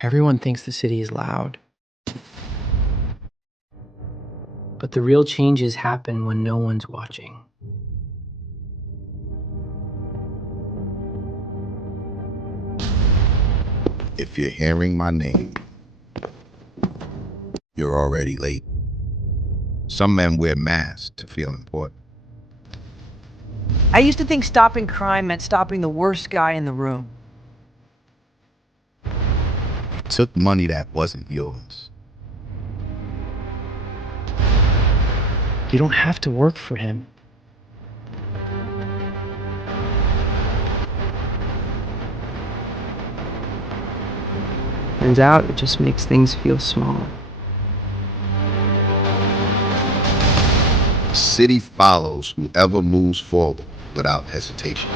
Everyone thinks the city is loud. But the real changes happen when no one's watching. If you're hearing my name, you're already late. Some men wear masks to feel important. I used to think stopping crime meant stopping the worst guy in the room. Took money that wasn't yours. You don't have to work for him. Turns out it just makes things feel small. The city follows whoever moves forward without hesitation.